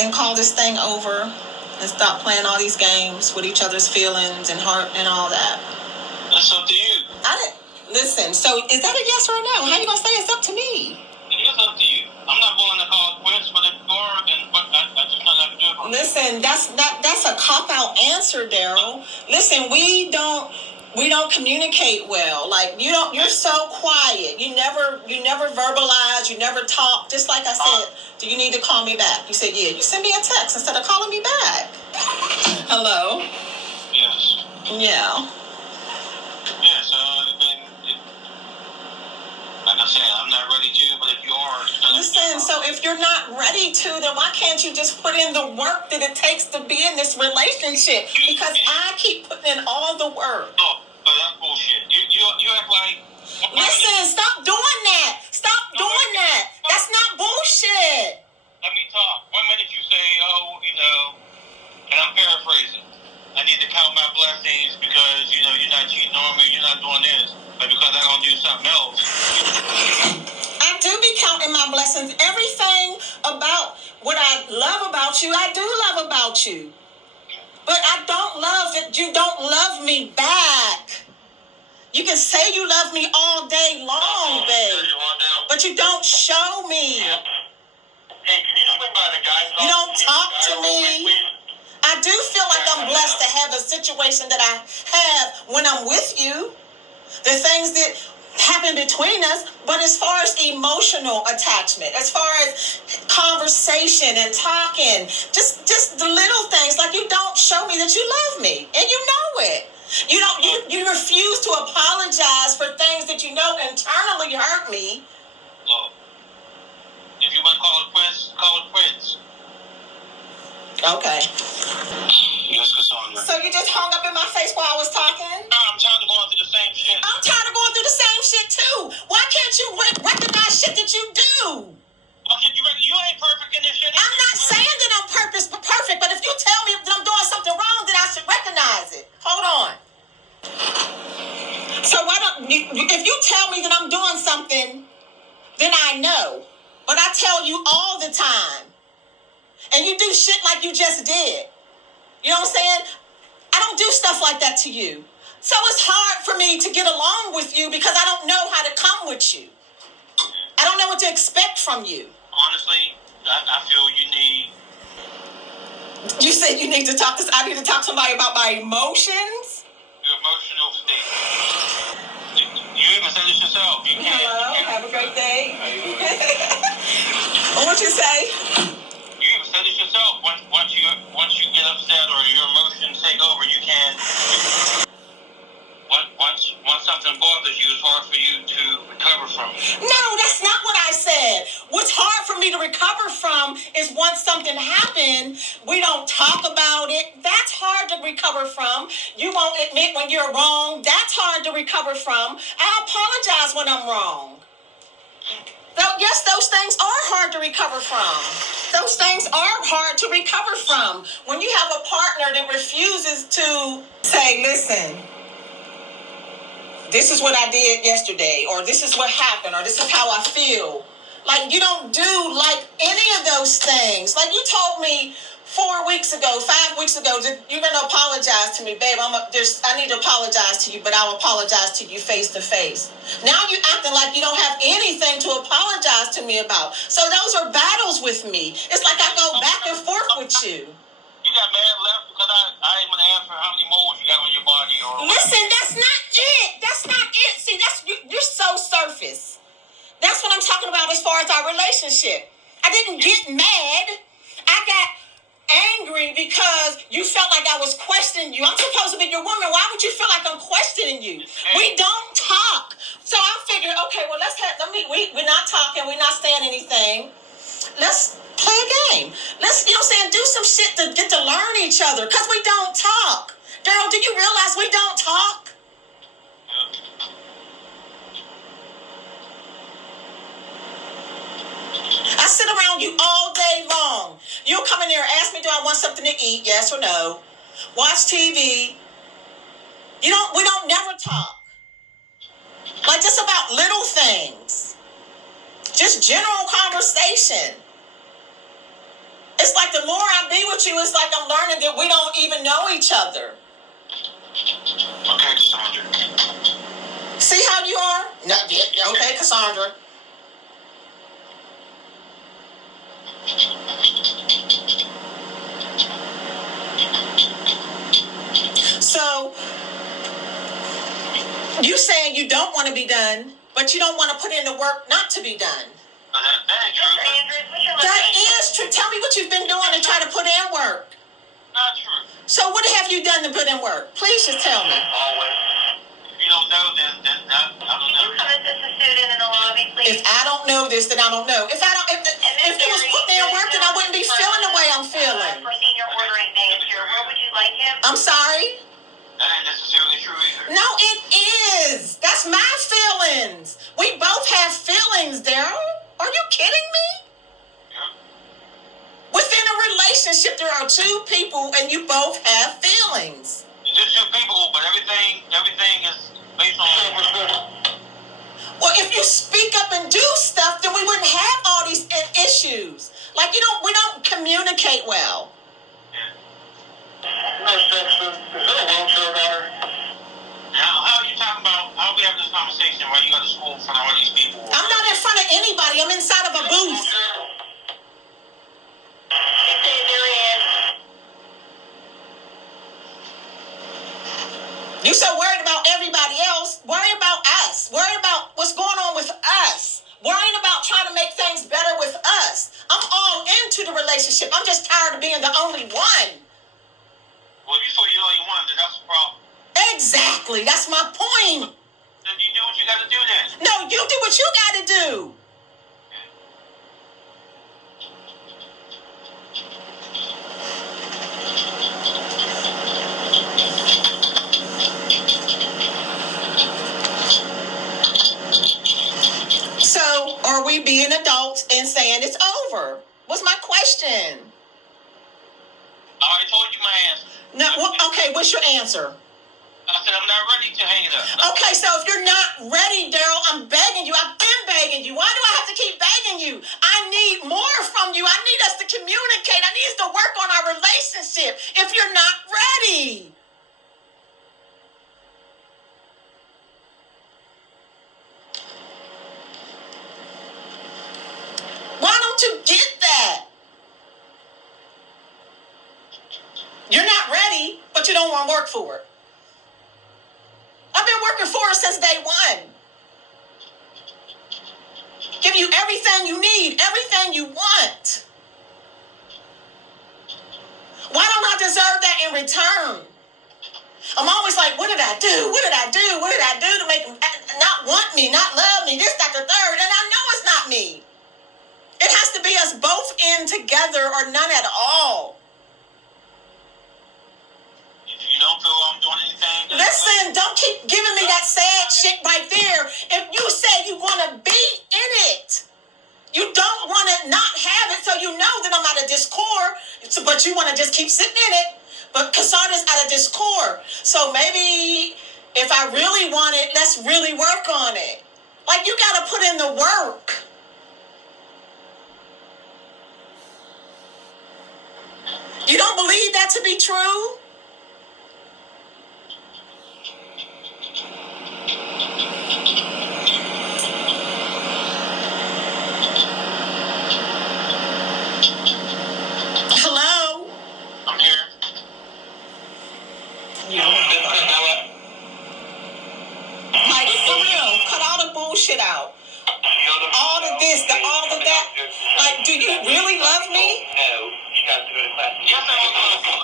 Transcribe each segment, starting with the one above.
and call this thing over and stop playing all these games with each other's feelings and heart and all that? That's up to you. Listen, so is that a yes or a no? How you gonna say it's up to me? It is up to you. I'm not willing to call it quits, but if you are, then I just not have to do it. Listen, that's a cop-out answer, Daryl. Listen, we don't communicate well. Like you're so quiet. You never verbalize, you never talk. Just like I said, do you need to call me back? You said, yeah. You send me a text instead of calling me back. Hello? Yes. Yeah. Yeah, so like I said, I'm not ready to, but if you are... Listen, so if you're not ready to, then why can't you just put in the work that it takes to be in this relationship? Because I keep putting in all the work. Oh, but that's bullshit. You act like... Listen, stop doing that. Stop doing that. That's not bullshit. Let me talk. 1 minute you say, and I'm paraphrasing, I need to count my blessings because, you're not cheating on me, you're not doing this. But because I don't do something else. I do be counting my blessings. Everything about what I love about you, I do love about you. But I don't love that you don't love me back. You can say you love me all day long, babe. But you don't show me. Hey, can you swing by the guy? You don't talk to me. I do feel like I'm blessed to have a situation that I have when I'm with you. The things that happen between us, but as far as emotional attachment, as far as conversation and talking, just the little things, like you don't show me that you love me, and you know it. You refuse to apologize for things that you know internally hurt me. Look, if you want to call it quits, call it quits. Okay. Yes, Cassandra. So you just hung up in my face while I was talking? I'm tired of going through the same shit. I'm tired of going through the same shit too. Why can't you recognize shit that you do? Okay, you ain't perfect in this shit. I'm not saying that I'm perfect, but if you tell me that I'm doing something wrong, then I should recognize it. Hold on. So if you tell me that I'm doing something, then I know. But I tell you all the time. And you do shit like you just did. You know what I'm saying? I don't do stuff like that to you. So it's hard for me to get along with you because I don't know how to come with you. I don't know what to expect from you. Honestly, I feel you need... You said you need to talk to... I need to talk to somebody about my emotions? Your emotional state. You even said this yourself. Hello, have a great day. What'd you say? You even said this yourself. Once you get upset or your emotions take over, you can't... Once something bothers you, it's hard for you to recover from it. No, that's not what I said. What's hard for me to recover from is once something happened, we don't talk about it. That's hard to recover from. You won't admit when you're wrong. That's hard to recover from. I apologize when I'm wrong. Yes, those things are hard to recover from. Those things are hard to recover from. When you have a partner that refuses to say, listen, this is what I did yesterday, or this is what happened, or this is how I feel. Like, you don't do, like, any of those things. Like, you told me 5 weeks ago, that you're going to apologize to me. Babe, I need to apologize to you, but I'll apologize to you face to face. Now you acting like you don't have anything to apologize to me about. So those are battles with me. It's like I go back and forth with you. You got mad left because I ain't going to answer how many moles you got on your body. Listen, that's not it. That's not it. See, you're so surface. That's what I'm talking about as far as our relationship. I didn't get mad. I got angry because you felt like I was questioning you. I'm supposed to be your woman. Why would you feel like I'm questioning you? We don't talk. So I figured, okay, well, we're not talking. We're not saying anything. Let's play a game. Let's, do some shit to get to learn each other because we don't talk. Daryl, do you realize we don't talk? I sit around you all day long. You'll come in there and ask me, do I want something to eat? Yes or no. Watch TV. We don't never talk. Like just about little things. Just general conversation. It's like the more I be with you, it's like I'm learning that we don't even know each other. Okay, Cassandra. See how you are? No, yeah, okay, Cassandra. So, you saying you don't want to be done, but you don't want to put in the work not to be done. That ain't true. That is true. Tell me what you've been doing to try to put in work. Not true. So what have you done to put in work? Please just tell me. Always. If you don't know, then I don't know. Can you come and assist the student in the lobby, please? If I don't know this, then I don't know. If it was putting in work, then I wouldn't be feeling the way I'm feeling. For senior ordering day is here. Where would you like him? I'm sorry? That ain't necessarily true either. No, it is. That's my feelings. We both have feelings, Daryl. Are you kidding me? Yeah. Within a relationship, there are two people, and you both have feelings. It's just two people, but everything is based on. Well, if you speak up and do stuff, then we wouldn't have all these issues. Like we don't communicate well. No, Sexton. Is there a wheelchair daughter? Now, how are you talking about? How are we having this conversation while you got to school in front of all these people? I'm not in front of anybody. I'm inside of a booth. You so worried about everybody else. Worry about us. Worry about what's going on with us. Worrying about trying to make things better with us. I'm all into the relationship. I'm just tired of being the only one. Well, if you saw you're the only one, then that's the problem. Exactly. That's my point. Then you do what you got to do then. No, you do what you got to do. So, are we being adults and saying it's over? What's my question? I already told you my answer. No, okay, what's your answer? I said I'm not ready to hang it up. Okay, so if you're not ready, Daryl, I'm begging you. I've been begging you. Why do I have to keep begging you? I need more from you. I need us to communicate. I need us to work on our relationship if you're not ready. Why don't you get that? You're not ready, but you don't want to work for it. I've been working for it since day one. Give you everything you need, everything you want. Why don't I deserve that in return? I'm always like, what did I do? What did I do? What did I do to make them not want me, not love me, this, that, the third? And I know it's not me. It has to be us both in together or none at all. You don't feel I'm doing anything? Listen, don't keep giving me that sad shit right there. If you say you want to be in it, you don't want to not have it, so you know that I'm out of discord, but you want to just keep sitting in it. But Cassandra's out of discord. So maybe if I really want it, let's really work on it. Like, you got to put in the work. You don't believe that to be true? Hello? I'm here. Like, for real, cut all the bullshit out. All of this, all of that. Like, do you really love me? No. You got to go to class. Yes, I love you.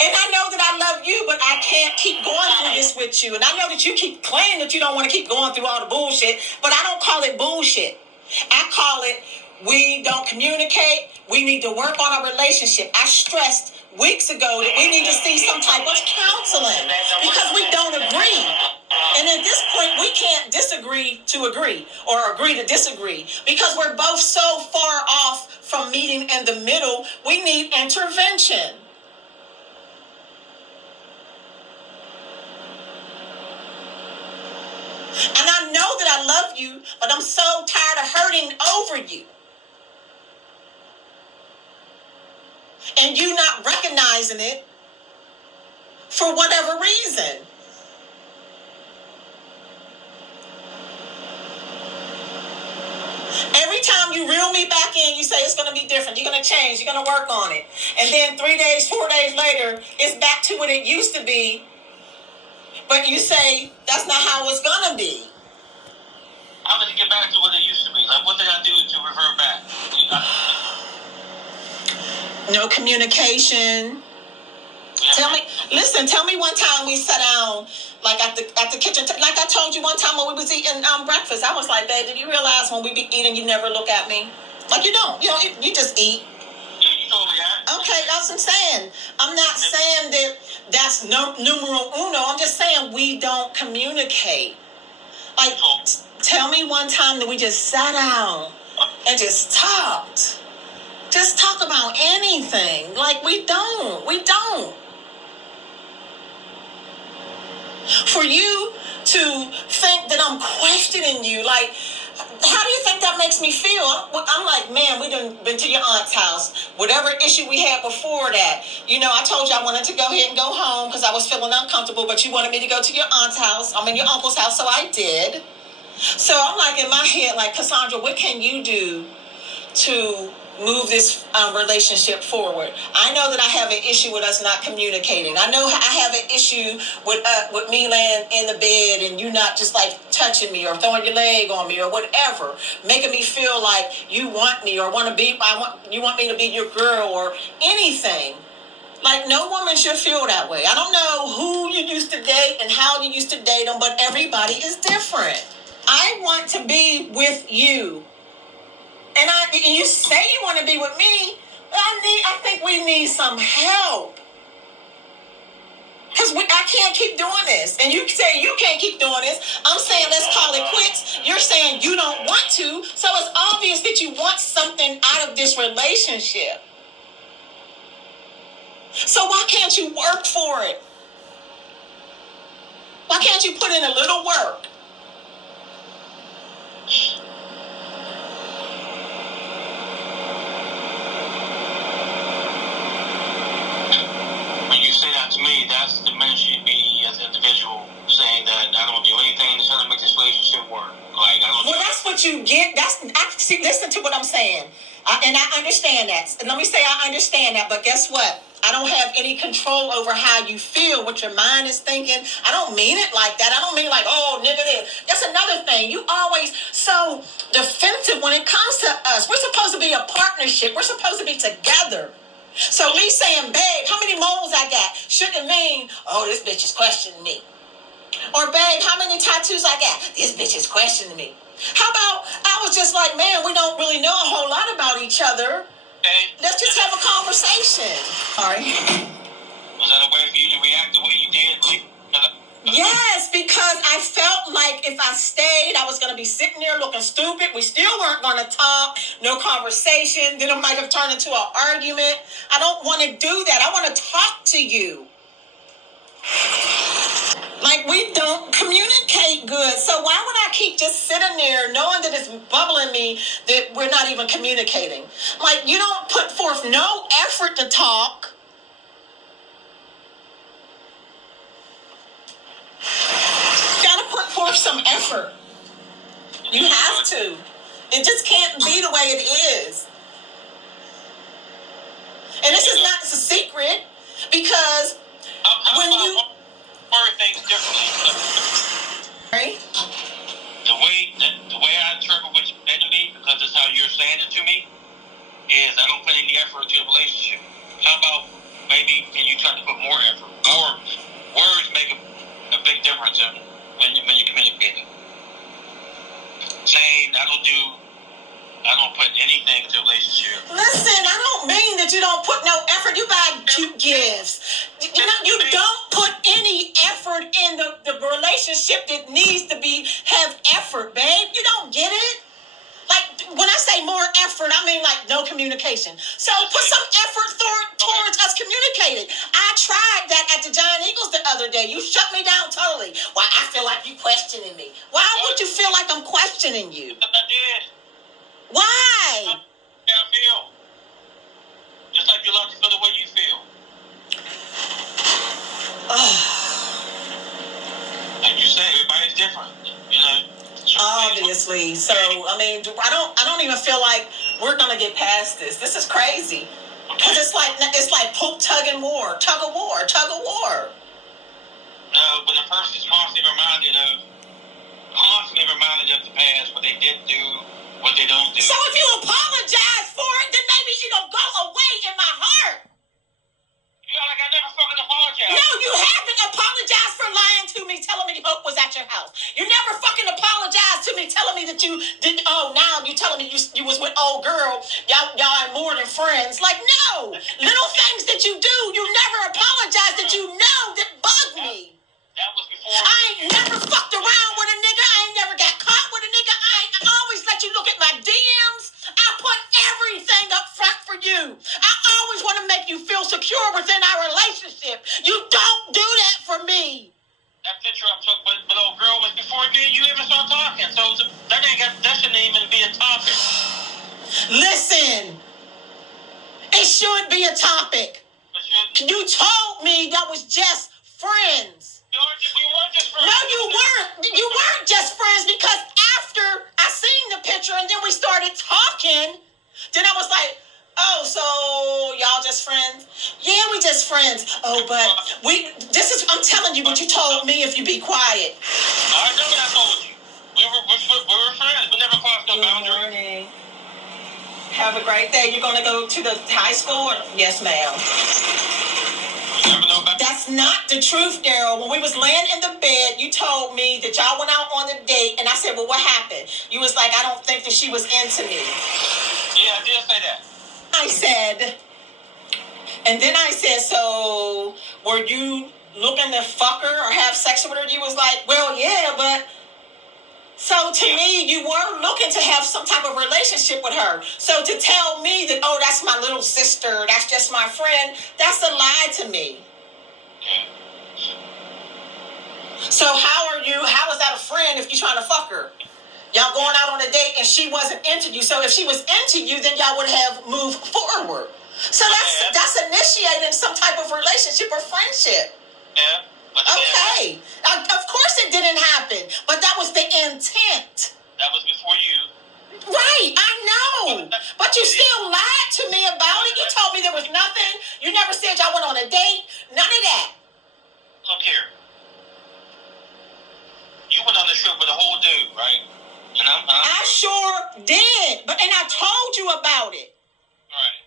And I know that I love you, but I can't keep going through this with you. And I know that you keep claiming that you don't want to keep going through all the bullshit, but I don't call it bullshit. I call it, we don't communicate. We need to work on our relationship. I stressed weeks ago that we need to see some type of counseling because we don't agree. And at this point, we can't disagree to agree or agree to disagree because we're both so far off from meeting in the middle. We need intervention. And I know that I love you, but I'm so tired of hurting over you. and you not recognizing it for whatever reason. Every time you reel me back in, you say it's going to be different. You're going to change. You're going to work on it. And then 3 days, 4 days later, it's back to what it used to be. But you say that's not how it's going to be. How did it get back to what it used to be? Like, what did I do to revert back? No communication. Tell me one time we sat down, like at the kitchen, like I told you one time when we was eating breakfast. I was like, babe, did you realize when we be eating, you never look at me? Like you don't. You just eat. Yeah, you told me that. Okay, that's what I'm saying. I'm not saying that that's numero uno. I'm just saying we don't communicate. Like, tell me one time that we just sat down and just talked. Just talk about anything. Like, we don't. For you to think that I'm questioning you, like, how do you think that makes me feel? I'm like, man, we done been to your aunt's house. Whatever issue we had before that. I told you I wanted to go ahead and go home because I was feeling uncomfortable, but you wanted me to go to your aunt's house. Your uncle's house, so I did. So I'm like in my head, like, Cassandra, what can you do to move this relationship forward? I know that I have an issue with us not communicating. I know I have an issue with me laying in the bed and you not just like touching me or throwing your leg on me or whatever, making me feel like you want me or you want me to be your girl or anything. Like, no woman should feel that way. I don't know who you used to date and how you used to date them, but everybody is different. I want to be with you. And you say you want to be with me, I think we need some help. Because I can't keep doing this. And you say you can't keep doing this. I'm saying let's call it quits. You're saying you don't want to. So it's obvious that you want something out of this relationship. So why can't you work for it? Why can't you put in a little work? When you say that to me, that's the diminishing me as an individual, saying that I don't do anything to try to make this relationship work. Like, I don't. Well, that's what you get. Listen to what I'm saying, and I understand that. And let me say I understand that, but guess what? I don't have any control over how you feel, what your mind is thinking. I don't mean it like that. I don't mean like, oh, nigga, this. That's another thing. You always so defensive when it comes to us. We're supposed to be a partnership. We're supposed to be together. So me saying, babe, how many moles I got shouldn't mean, oh, this bitch is questioning me. Or, babe, how many tattoos I got? This bitch is questioning me. How about I was just like, man, we don't really know a whole lot about each other. Let's just have a conversation. Sorry. Was that a way for you to react the way you did? Yes, because I felt like if I stayed, I was going to be sitting there looking stupid. We still weren't going to talk. No conversation. Then it might have turned into an argument. I don't want to do that. I want to talk to you. Like, we don't communicate good. So why would I keep just sitting there knowing that it's bubbling me that we're not even communicating? Like, you don't put forth no effort to talk. You gotta put forth some effort. You have to. It just can't be the way it is. And this is not a secret because when you word things differently. Right? The way I interpret what you said to me, because it's how you're saying it to me, is I don't put any effort into a relationship. How about maybe can you try to put more effort? More words make a big difference when you're communicating. Saying I don't put anything into a relationship. Listen, I don't mean that you don't put no effort. You buy cute gifts. You don't put any effort in the relationship that needs to have effort, babe. You don't get it? Like, when I say more effort, I mean like no communication. So put some effort towards us communicating. I tried that at the Giant Eagles the other day. You shut me down totally. Why, I feel like you questioning me. Why would you feel like I'm questioning you? I did. Why? How I feel. Just like you're allowed to feel the way you feel. Like you say, everybody's different. You know. Obviously. So I mean, I don't even feel like we're gonna get past this. This is crazy. Because it's like poop tug of war. No, but the person's constantly reminded of the past, what they didn't do, what they don't do. So if you apologize for it, then maybe it'll go away in my heart. Yeah, like I never fucking apologized. No, you haven't apologized for lying to me, telling me Hope was at your house. You never fucking apologized to me, telling me that you did. Oh, now you telling me you was with old girl. Y'all are more than friends. Like, no, little things that you do, you never apologize that you know that bug me. That was before. I ain't never fucked around with a nigga. I ain't never got caught with a nigga. I always let you look at my DMs. I put everything up front for you. I always want to make you feel secure within our relationship. You don't do that for me. That picture I took with old girl was before me and you even started talking. So that shouldn't even be a topic. Listen, it should be a topic. You told me that was just friends. We weren't just friends. No, you weren't. You weren't just friends because after I seen the picture and then we started talking, then I was like, oh, so y'all just friends? Yeah, we just friends. Oh, but I'm telling you what you told me if you be quiet. I know what I told you. We were friends. We never crossed no boundaries. Good morning. Have a great day. You're going to go to the high school? Yes, ma'am. That's not the truth, Daryl. When we was laying in the bed, you told me that y'all went out on a date, and I said, well, what happened? You was like, I don't think that she was into me. Yeah, I did say that. I said, and then I said, so were you looking to fuck her or have sex with her? You was like, well, yeah, but... So to me, you were looking to have some type of relationship with her. So to tell me that, oh, that's my little sister, that's just my friend, that's a lie to me. So how is that a friend if you're trying to fuck her? Y'all going out on a date and she wasn't into you. So if she was into you, then y'all would have moved forward. So that's initiating some type of relationship or friendship. Yeah. Okay. Of course it didn't happen, but that was the intent. That was before you. Right, I know. But you still lied to me about it. You told me there was nothing. You never said y'all went on a date. None of that. Look here. You went on the trip with a whole dude, right? And I sure did. And I told you about it. Right.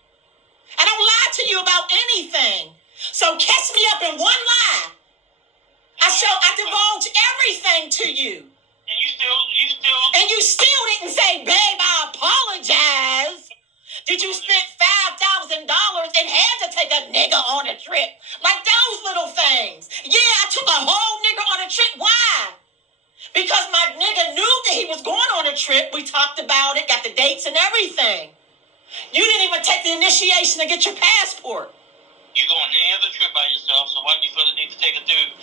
I don't lie to you about anything. So catch me up in one lie. I divulge everything to you. And you still didn't say, babe, I apologize. Did you spend $5,000 and had to take a nigga on a trip? Like those little things. Yeah, I took a whole nigga on a trip. Why? Because my nigga knew that he was going on a trip. We talked about it, got the dates and everything. You didn't even take the initiation to get your passport. You go on any other trip by yourself, so why do you feel the need to take a dude?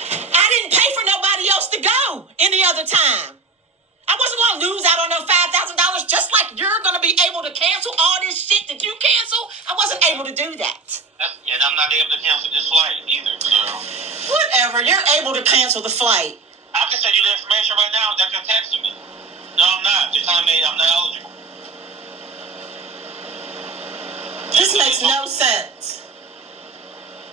I didn't pay for nobody else to go any other time. I wasn't going to lose out on no $5,000 just like you're going to be able to cancel all this shit that you cancel. I wasn't able to do that. And I'm not able to cancel this flight either, so. Whatever, you're able to cancel the flight. I can send you the information right now that you're texting me. No, I'm not. You're telling me I'm not eligible. This makes no sense.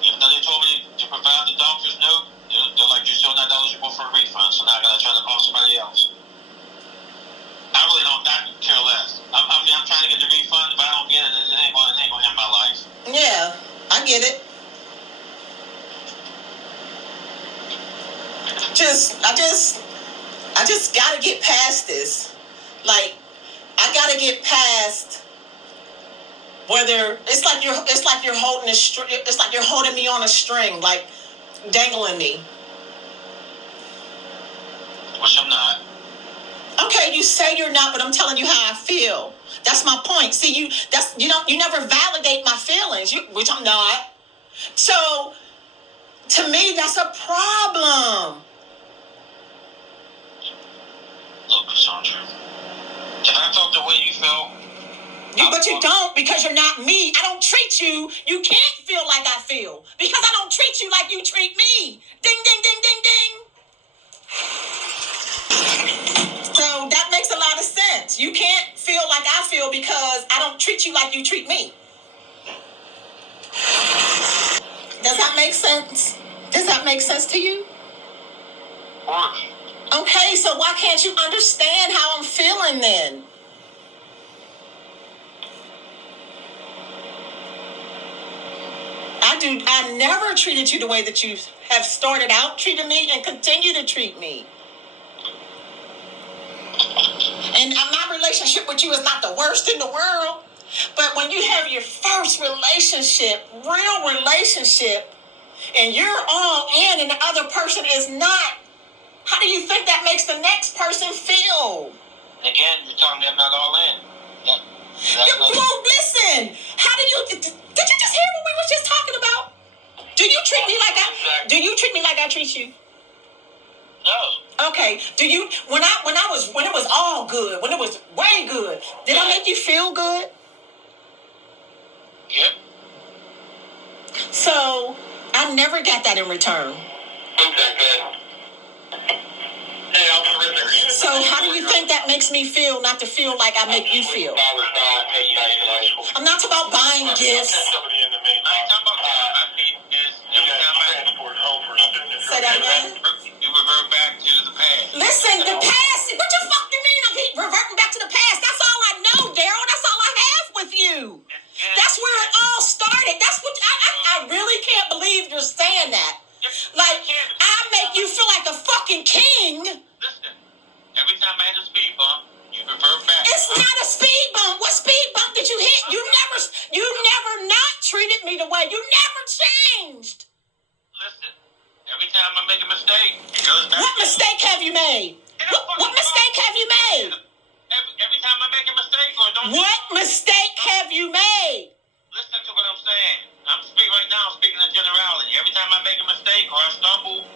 Even though they told me to provide the doctor's note, they're like, you're still not eligible for a refund, so now I gotta try to call somebody else. I really don't care less. I'm trying to get the refund. If I don't get it, it ain't gonna end my life. Yeah, I get it. I just gotta get past this. Like, I gotta get past whether it's like you're holding it's like you're holding me on a string, like dangling me. Which I'm not. Okay, you say you're not, but I'm telling you how I feel. That's my point. See, you never validate my feelings, which I'm not. So, to me, that's a problem. Look, Cassandra, can I talk the way you feel? But you don't, because you're not me. I don't treat you. You can't feel like I feel because I don't treat you like you treat me. Ding, ding, ding, ding, ding. So that makes a lot of sense. You can't feel like I feel because I don't treat you like you treat me. Does that make sense? Does that make sense to you? Of course. Okay, so why can't you understand how I'm feeling then? I never treated you the way that you have started out treating me and continue to treat me. And my relationship with you is not the worst in the world. But when you have your first relationship, real relationship, and you're all in and the other person is not, how do you think that makes the next person feel? Again, you're telling me I'm not all in. Well, listen. How do you? Did you just hear what we was just talking about? Do you treat me like I treat you? No. Okay. Do you? When it was all good, when it was way good, did I make you feel good? Yep. So I never got that in return. Okay, good. Hey, I'm terrific. So how do you think that makes me feel not to feel like I make you feel? I'm not talking about buying gifts. I ain't talking about that. I mean, every time I Say that again. you revert back to the past. Listen, the past. What the fuck do you mean I keep reverting back to the past? That's all I know, Daryl. That's all I have with you. That's where it all started. That's what I really can't believe you're saying that. Like, I make you feel like a fucking king. Listen, every time I hit a speed bump, you revert back. It's not a speed bump. What speed bump did you hit? You never not treated me the way. You never changed. Listen, every time I make a mistake, it goes back. What mistake have you made? What mistake have you made? Every time I make a mistake or don't. What mistake have you made? Listen to what I'm saying. I'm speaking right now. I'm speaking in generality. Every time I make a mistake or I stumble